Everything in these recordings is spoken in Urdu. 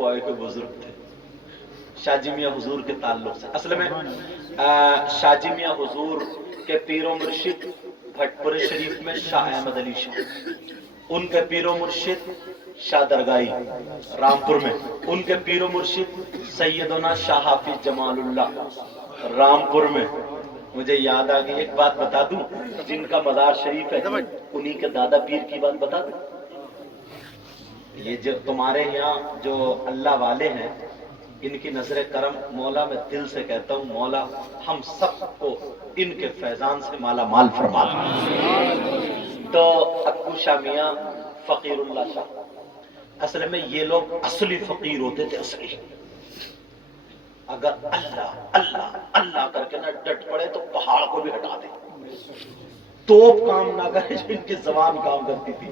پوائے کے بزرگ تھے شاہ جی میاں حضور کے تعلق سے. اصل میں شاہ جی میاں حضور کے پیر و مرشد بھٹپور شریف میں شاہ احمد علی شاہ، ان کے پیر و مرشد شاہ درگائی رامپور میں، ان کے پیر و مرشد سیدنا شاہ حافظ جمال اللہ رامپور میں. مجھے یاد آ گئی ایک بات بتا دوں، جن کا مزار شریف ہے انہی کے دادا پیر کی بات بتا دوں. یہ جو تمہارے یہاں جو اللہ والے ہیں ان کی نظر کرم، مولا میں دل سے کہتا ہوں مولا ہم سب کو ان کے فیضان سے مالا مال فرما دے. تو اکو شاہ میاں فقیر اللہ شاہ، اصل میں یہ لوگ اصلی فقیر ہوتے تھے. اصلی اگر اللہ اللہ اللہ کر کے نہ ڈٹ پڑے تو پہاڑ کو بھی ہٹا دے. توپ کام نہ کرے جو ان کی زبان کام کرتی تھی.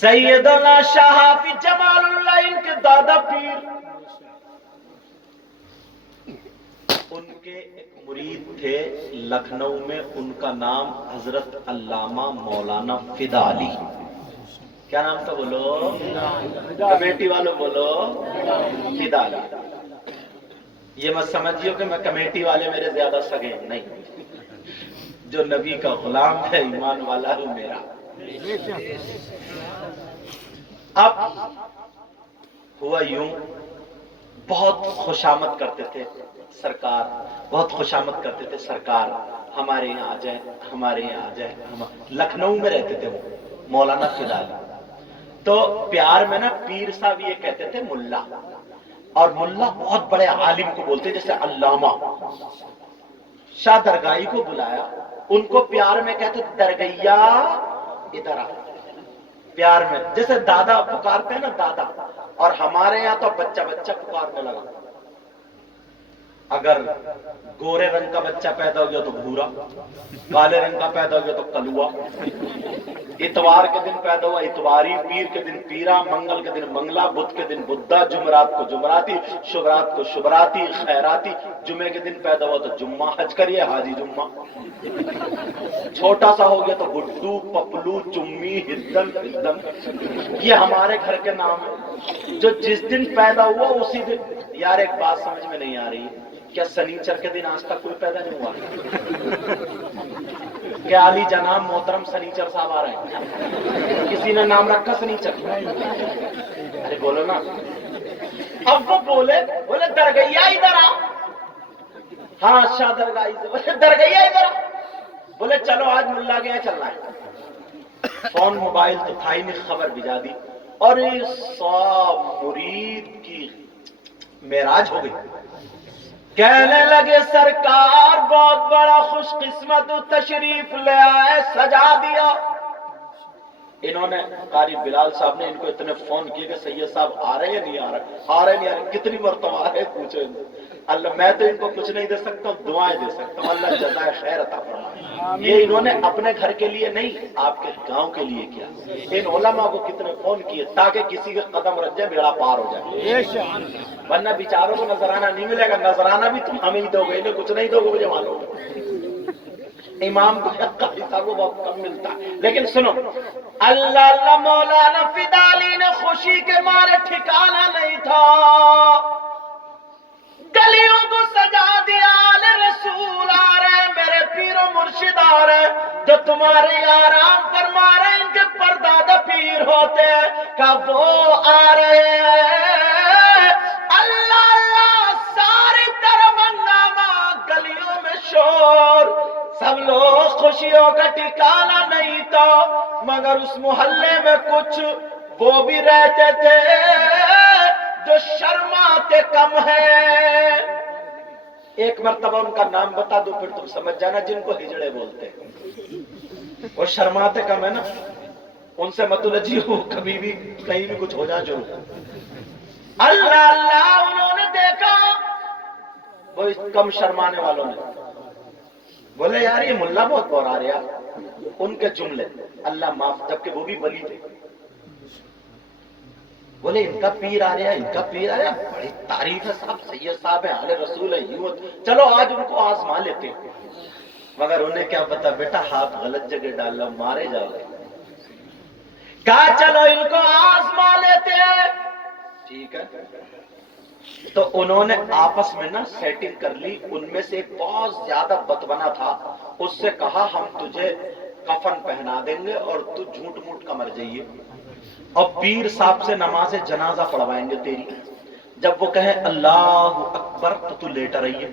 سیدنا شاہ حافظ جمال اللہ ان کے دادا پیر، ان کے ایک مرید تھے لکھنؤ میں، ان کا نام حضرت علامہ مولانا فدا علی. کیا نام تھا بولو؟ کمیٹی والوں بولو فدا علی. یہ مت سمجھیو کہ میں کمیٹی والے میرے زیادہ سگے نہیں، جو نبی کا غلام ہے ایمان والا ہوں میرا. اب ہوا یوں، بہت خوشامد کرتے تھے سرکار، بہت خوشامد کرتے تھے سرکار ہمارے یہاں آ جائے ہمارے یہاں آ جائے. لکھنؤ میں رہتے تھے وہ مولانا فدا علی. تو پیار میں نا پیر صاحب یہ کہتے تھے ملا، اور ملا بہت بڑے عالم کو بولتے جیسے علامہ. شاہ درگائی کو بلایا، ان کو پیار میں کہتے تھے درگیا ادھر آ. پیار میں جیسے دادا پکارتے ہیں نا دادا، اور ہمارے یہاں تو بچہ بچہ پکارنے لگا. اگر گورے رنگ کا بچہ پیدا ہو گیا تو بھورا، کالے رنگ کا پیدا ہو گیا تو کلوا، اتوار کے دن پیدا ہوا اتواری، پیر کے دن پیرا، منگل کے دن منگلا، بدھ کے دن بدھا، جمعرات کو جمعراتی، شبرات کو شبراتی، خیراتی. جمعے کے دن پیدا ہوا تو جمعہ، حج کریے حاجی جمعہ. چھوٹا سا ہو گیا تو گڈو، پپلو، چمی، ہدن ہدن. یہ ہمارے گھر کے نام ہے. جو جس دن پیدا ہوا اسی دن. یار ایک بات سمجھ میں نہیں آ رہی، کیا سنیچر کے دن آج تک کوئی پیدا نہیں ہوا؟ کیا علی جناب محترم سنیچر صاحب آ رہے ہیں؟ کسی نے نام رکھا سنیچر؟ ارے بولو نا. اب وہ بولے درگیا ادھر آ. ہاں شاہ درگائی سے بولے درگیا ادھر آ. بولے چلو آج ملا گیا چلنا ہے. فون موبائل تو تھا ہی نہیں، خبر بھجا دی، اور سب مرید کی معراج ہو گئی. کہنے لگے سرکار بہت بڑا خوش قسمت تشریف لے آئے، سجا دیا. انہوں نے قاری بلال صاحب نے ان کو اتنے فون کیے کہ سید صاحب آ رہے ہیں نہیں آ رہے، آ رہے نہیں آ رہے، کتنی مرتبہ آ رہے پوچھو ان سے. اللہ میں تو ان کو کچھ نہیں دے سکتا ہوں، دعائیں دے سکتا ہوں، اللہ جزائے خیر عطا فرمائے. یہ انہوں نے اپنے گھر کے لیے نہیں، آپ کے گاؤں کے لیے کیا. ان علماء کو کتنے فون کیے تاکہ کسی کے قدم رکھ جائے، بیڑا پار ہو جائے. ورنہ بیچاروں کو نذرانہ نہیں ملے گا. نذرانہ بھی تم ہمیں ہی دو گے، انہیں کچھ نہیں دو گے، مجھے معلوم ہے. امام کو قاری صاحب کو بہت کم ملتا. لیکن سنو، اللہ اللہ مولانا فدا علی نے خوشی کے مارے ٹھکانا نہیں تھا، گلیوں کو سجا دیا. رسول آ رہے، میرے پیر و مرشد آ رہے، جو تمہارے آرام فرما رہے ان کے پردادا پیر ہوتے ہیں، کہ وہ آ رہے ہیں. اللہ اللہ ساری طرف ہنگامہ، گلیوں میں شور، سب لوگ خوشیوں کا ٹھکانا نہیں تھا. مگر اس محلے میں کچھ وہ بھی رہتے تھے جو شرماتے کم ہیں. ایک مرتبہ ان کا نام بتا دو پھر تم سمجھ جانا، جن کو ہجڑے بولتے ہیں. وہ شرماتے کم ہے نا، ان سے مت الجھیو، کبھی بھی کہیں بھی کچھ ہو جائے شروع. اللہ اللہ انہوں نے دیکھا، وہ کم شرمانے والوں نے بولے یار یہ ملا بہت بورا رہا. ان کے جملے اللہ معاف، جبکہ وہ بھی ولی تھے. بولے ان کا پیر آ رہا، ان کا پیر آ رہا، بڑی تعریف ہے صاحب، سید صاحب ہیں، اہل رسول ہے، یوں چلو آج ان کو آزما لیتے ہیں. مگر انہیں کیا پتا بیٹا ہاتھ غلط جگہ ڈال لو مارے جاؤ گے. کہا چلو ان کو آزما لیتے ہیں. ٹھیک ہے، تو انہوں نے آپس میں نا سیٹنگ کر لی. ان میں سے ایک بہت زیادہ بدبنا تھا، اس سے کہا ہم تجھے کفن پہنا دیں گے اور تو جھوٹ موٹ کا مر جائیے، اور پیر صاحب سے نماز جنازہ پڑھوائیں گے تیری. جب وہ کہیں اللہ اکبر تو تو لیٹا رہیے،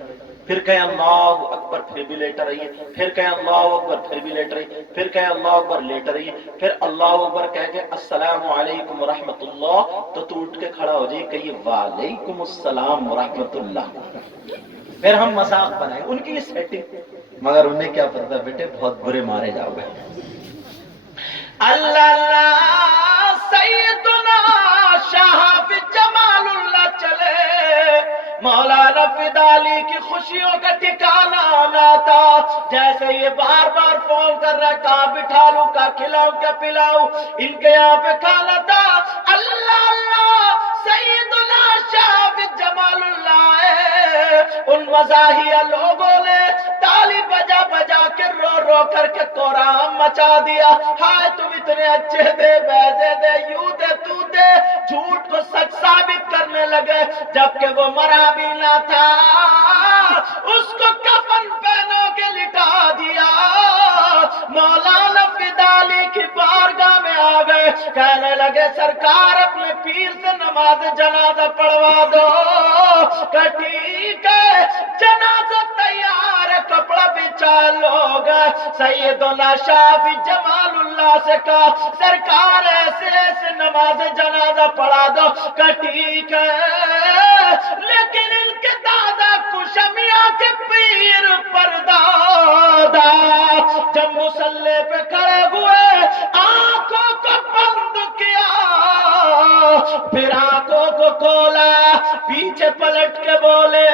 پھر کہیں اللہ اکبر پھر بھی لیٹا رہیے، پھر کہیں اللہ اکبر پھر بھی لیٹا رہیے، پھر کہیں اللہ اکبر لیٹا رہیے، پھر اللہ اکبر کہہ کے السلام علیکم ورحمۃ اللہ تو تو اٹھ کے کھڑا ہو جائیے، کہیے وعلیکم السلام ورحمۃ اللہ. پھر ہم مذاق بنائیں ان کی یہ سیٹنگ. مگر انہیں کیا پتا بیٹے بہت برے مارے جاؤ گے. اللہ اللہ سیدنا شاہ جمال اللہ چلے، مولانا فدالی کی خوشیوں کا ٹھکانا نہ تھا. جیسے یہ بار بار فون کر رہا ہے کہاں بٹھا لوں، کہاں کھلاؤں کیا پلاؤں، ان کے یہاں پہ کھانا تھا. اللہ اللہ سیدنا شاہ جمال اللہ ہے. ان مزاحیہ لوگوں نے تالی بجا بجا کے رو رو کر کے قرآن مچا دیا. ہائے تم اتنے اچھے تھے، ویسے تھے، یوں تھے، تو تھے. جھوٹ کو سچ ثابت کرنے لگے، جبکہ وہ مرا بھی نہ تھا. اس کو کفن پہنو کے لٹا دیا. مولانا فدالی کی بارگاہ میں آ گئے، کہنے لگے سرکار اپنے پیر سے نماز جنازہ پڑھوا دو. کہ ٹھیک ہے، جنازہ تیار ہے، کپڑا بچھا لوگ. سیدنا شاہ جمال اللہ سے کہا سرکار ایسے ایسے نماز جنازہ پڑھا دو. کہ ٹھیک ہے، لیکن ان کے دادا کشمیا کے پیر پردادا جب مصلی پہ کھڑے ہوئے، آنکھوں کو بند کیا، پھر آنکھوں کو کھولا، پیچھے پلٹ کے بولے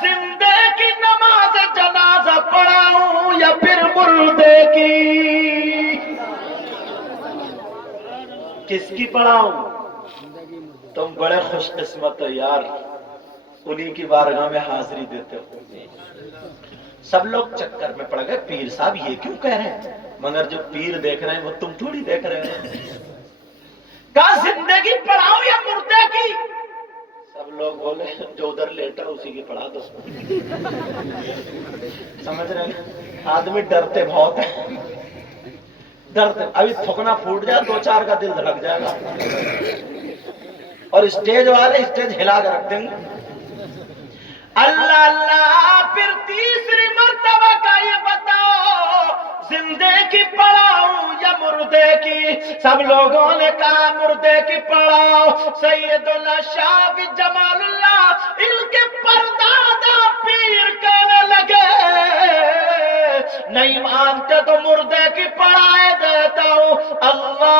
زندے کی نماز جنازہ پڑھاؤں یا پھر مردے کی؟ کس کی پڑھاؤں؟ تم بڑے خوش قسمت ہو یار، انہی کی بارگاہ میں حاضری دیتے ہو. سب لوگ چکر میں پڑ گئے پیر صاحب یہ کیوں کہہ رہے ہیں، مگر جو پیر دیکھ رہے ہیں وہ تم تھوڑی دیکھ رہے ہو. کہا زندگی پڑھاؤ یا مردے کی؟ سب لوگ بولے جو ادھر لیٹا اسی کی پڑھا دو. سمجھ رہے ہیں، آدمی ڈرتے بہت ہیں، ڈرتے. ابھی تھکنا پھوٹ جائے دو چار کا دل دھڑک جائے گا، اور اسٹیج والے اسٹیج ہلا کے رکھ دیں گے. اللہ اللہ پھر تیسری مرتبہ کا یہ بتاؤ زندے کی پڑھاؤں یا مردے کی؟ سب لوگوں نے کہا مردے کی پڑھاؤ. سیدنا شاہ جمال اللہ ان کے پردادا پیر کہنے لگے نہیں مانتے تو مردے کی پڑھائے دیتا ہوں. اللہ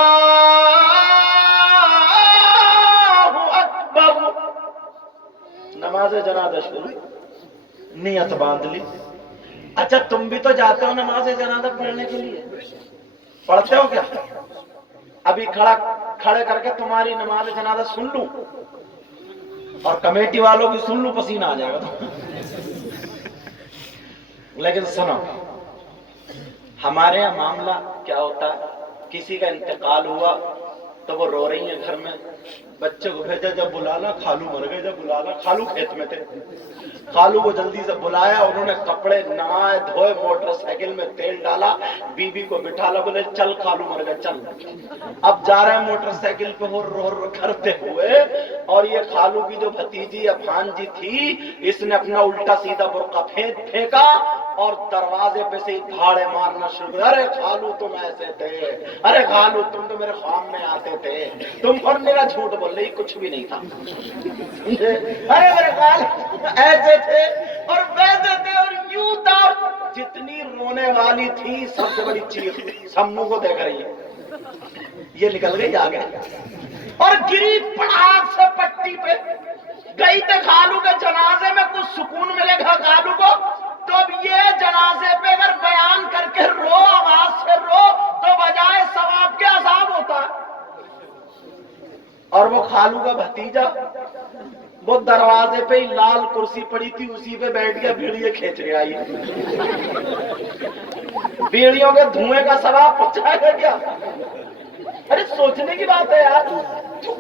اکبر. نماز جنازہ شروع، نیت باندھ لی. اچھا تم بھی تو جاتے ہو نماز جنازہ پڑھنے کے لیے، پڑھتے ہو کیا؟ ابھی کھڑے کر کے تمہاری نماز جنازہ سن لوں اور کمیٹی والوں کی سن لوں، پسینہ آ جائے گا تو. لیکن سنو، ہمارے یہاں معاملہ کیا ہوتا ہے، کسی کا انتقال ہوا تو وہ رو رہی ہیں گھر میں، بچے کو بھیجا جب بلانا خالو مر گئے، جب بلانا خالو کھیت میں تھے، خالو کو جلدی سے بلایا، انہوں نے کپڑے نہائے دھوئے، موٹر سائیکل میں تیل ڈالا، بیوی کو بٹھالا، بولے چل خالو مر گئے چل. اب جا رہے ہیں موٹر سائیکل پہ ہور کرتے ہوئے، اور یہ خالو کی جو بھتیجی یا بھانجی تھی اس نے اپنا الٹا سیدھا برقع پھینکا اور دروازے پہ سے دھاڑے مارنا شروع کیا. ارے خالو تم ایسے تھے، ارے خالو تم تو میرے خواب میں آتے تھے، تم اور میرا جھوٹ بول رہی کچھ بھی نہیں تھا. ارے میرے خالو ایسے تھے اور ویسے تھے اور یوں تھا. جتنی رونے والی تھی سب سے بڑی چیخ سمو کو دیکھ رہی ہے، یہ نکل گئی آگے اور گری پڑاک سے پٹی پہ. گئی تھے خالو کے جنازے میں، کچھ سکون ملے گا خالو کو؟ تو اب یہ جنازے پہ اگر بیان کر کے رو، آواز سے رو، تو بجائے ثواب کے عذاب ہوتا ہے. اور وہ خالو کا بھتیجا وہ دروازے پہ ہی لال کرسی پڑی تھی اسی پہ بیٹھ گیا، بیڑیاں کھینچ رہے آئی. بیڑیوں کے دھوئیں کا ثواب پہنچائے گا کیا؟ ارے سوچنے کی بات ہے یار. تو